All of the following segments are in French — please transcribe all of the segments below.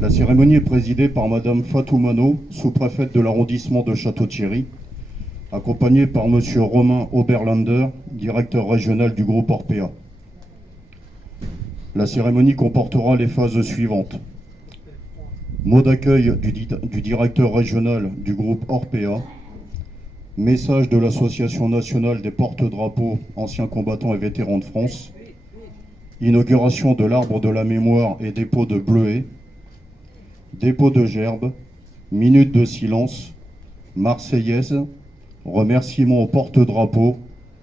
La cérémonie est présidée par Madame Fatou Mano, sous-préfète de l'arrondissement de Château-Thierry, accompagnée par Monsieur Romain Oberlander, directeur régional du groupe Orpea. La cérémonie comportera les phases suivantes. Mot d'accueil du directeur régional du groupe Orpea, message de l'Association nationale des porte-drapeaux anciens combattants et vétérans de France, inauguration de l'arbre de la mémoire et dépôt de bleuets, dépôt de gerbes, minute de silence, marseillaise, remerciements aux porte-drapeaux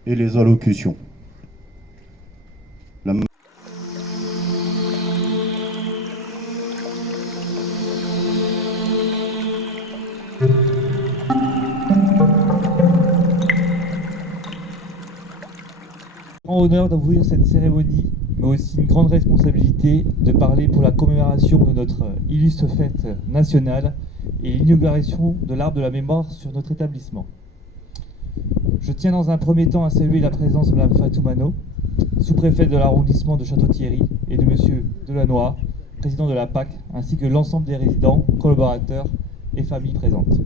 et les allocutions. Grand honneur d'ouvrir cette cérémonie, mais aussi une grande responsabilité de parler pour la commémoration de notre illustre fête nationale et l'inauguration de l'arbre de la mémoire sur notre établissement. Je tiens dans un premier temps à saluer la présence de Mme Fatou Mano, sous-préfète de l'arrondissement de Château-Thierry, et de M. Delannoy, président de la PAC, ainsi que l'ensemble des résidents, collaborateurs et familles présentes.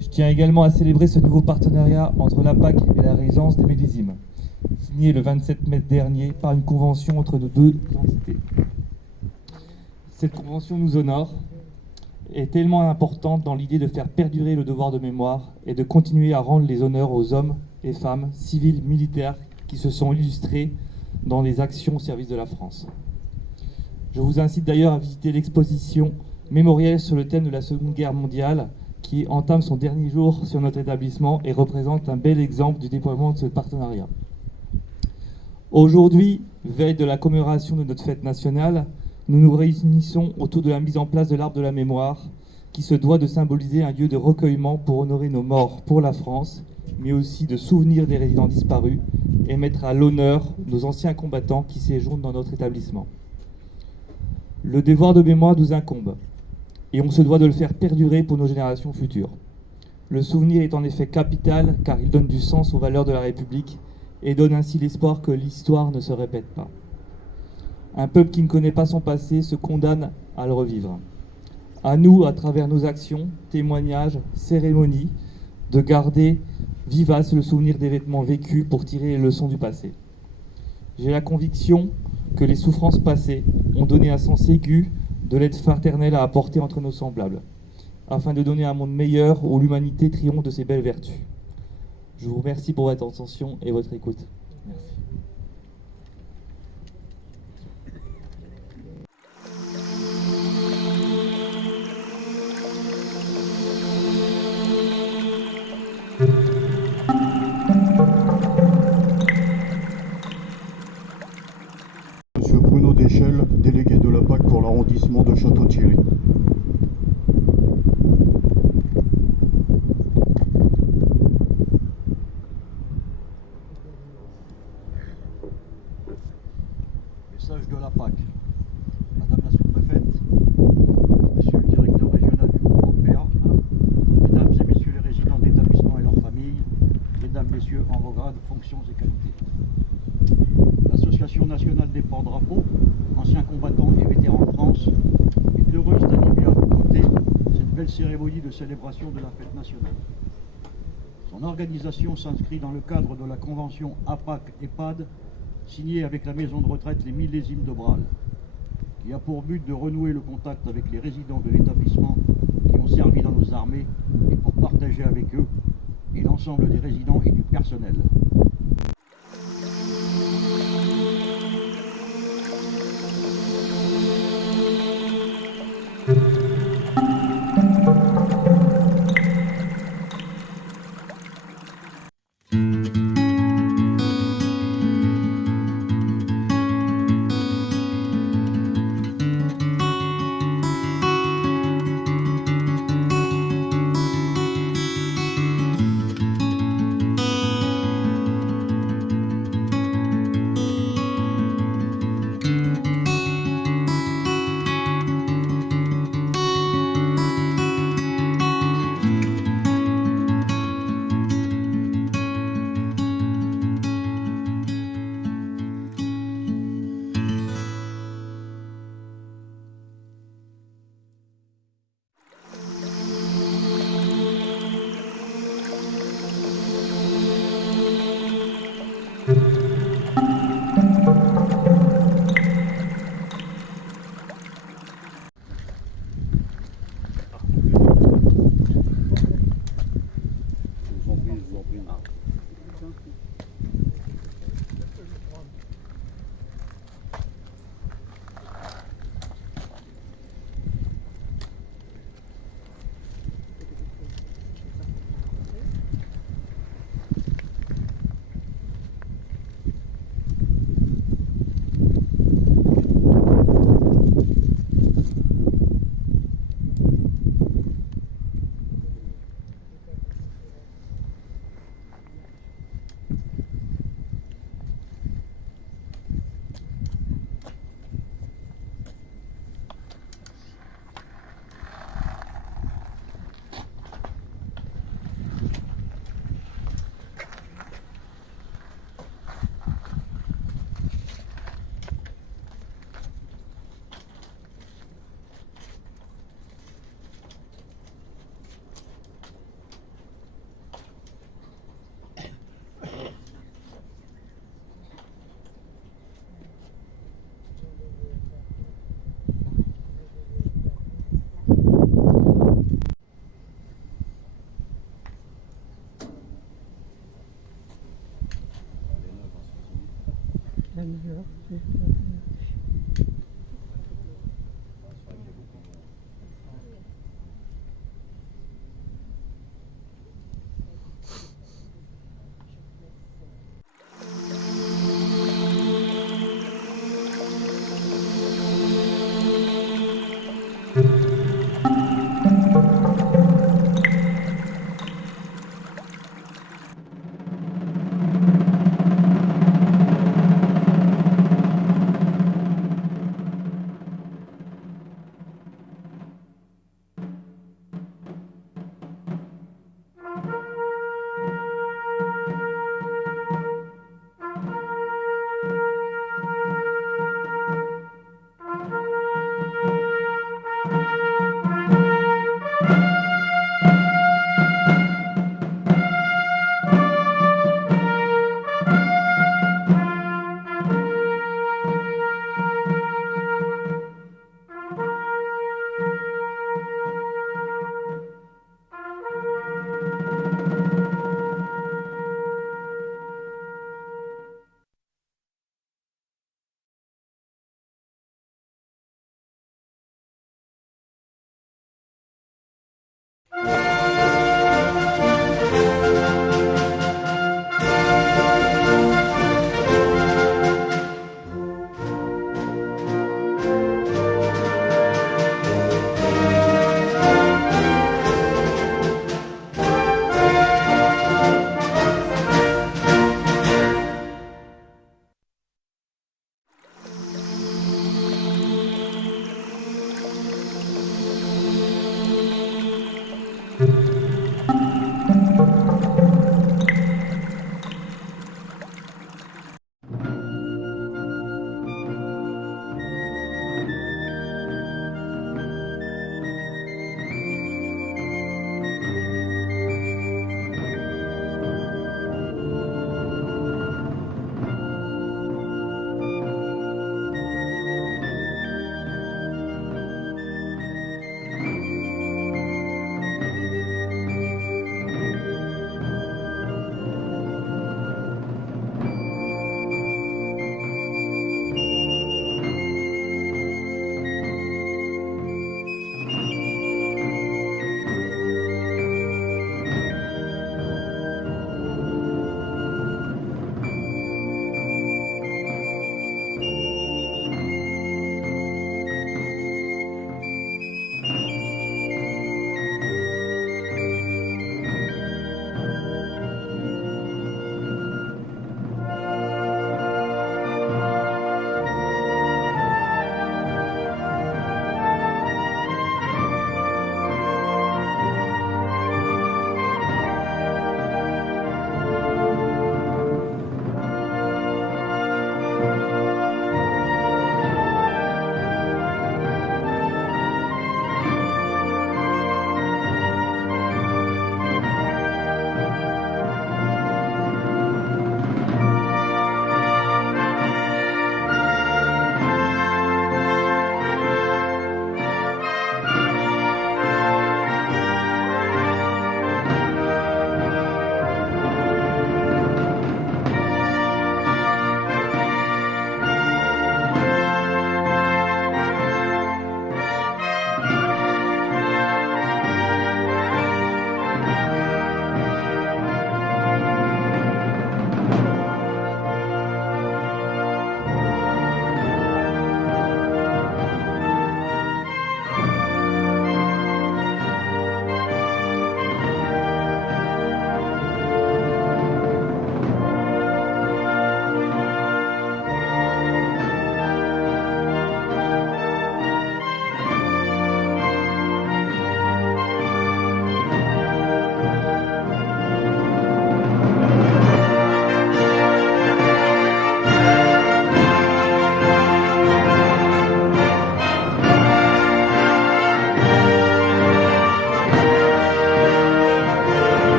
Je tiens également à célébrer ce nouveau partenariat entre la PAC et la résidence des Millésimes, signé le 27 mai dernier par une convention entre nos deux entités. Cette convention nous honore, est tellement importante dans l'idée de faire perdurer le devoir de mémoire et de continuer à rendre les honneurs aux hommes et femmes, civils, militaires, qui se sont illustrés dans les actions au service de la France. Je vous incite d'ailleurs à visiter l'exposition mémorielle sur le thème de la Seconde Guerre mondiale, qui entame son dernier jour sur notre établissement et représente un bel exemple du déploiement de ce partenariat. Aujourd'hui, veille de la commémoration de notre fête nationale, nous nous réunissons autour de la mise en place de l'arbre de la mémoire, qui se doit de symboliser un lieu de recueillement pour honorer nos morts pour la France, mais aussi de souvenir des résidents disparus et mettre à l'honneur nos anciens combattants qui séjournent dans notre établissement. Le devoir de mémoire nous incombe, et on se doit de le faire perdurer pour nos générations futures. Le souvenir est en effet capital, car il donne du sens aux valeurs de la République et donne ainsi l'espoir que l'histoire ne se répète pas. Un peuple qui ne connaît pas son passé se condamne à le revivre. À nous, à travers nos actions, témoignages, cérémonies, de garder vivace le souvenir des événements vécus pour tirer les leçons du passé. J'ai la conviction que les souffrances passées ont donné un sens aigu de l'aide fraternelle à apporter entre nos semblables, afin de donner un monde meilleur où l'humanité triomphe de ses belles vertus. Je vous remercie pour votre attention et votre écoute. Merci. Monsieur Bruno Deschelles, délégué de la PAC pour l'arrondissement de Château-Thierry. Message de la PAC. Madame la sous-préfète, Monsieur le directeur régional du groupe Orpea, Mesdames et Messieurs les résidents de l'établissement et leurs familles, Mesdames, Messieurs en vos grades, fonctions et qualités. L'Association nationale des porte-drapeaux, anciens combattants et vétérans de France, est heureuse d'animer à vos côtés cette belle cérémonie de célébration de la fête nationale. Son organisation s'inscrit dans le cadre de la convention APAC-EHPAD signée avec la maison de retraite Les Millésimes de Bral, qui a pour but de renouer le contact avec les résidents de l'établissement qui ont servi dans nos armées et pour partager avec eux et l'ensemble des résidents et du personnel.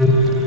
Merci.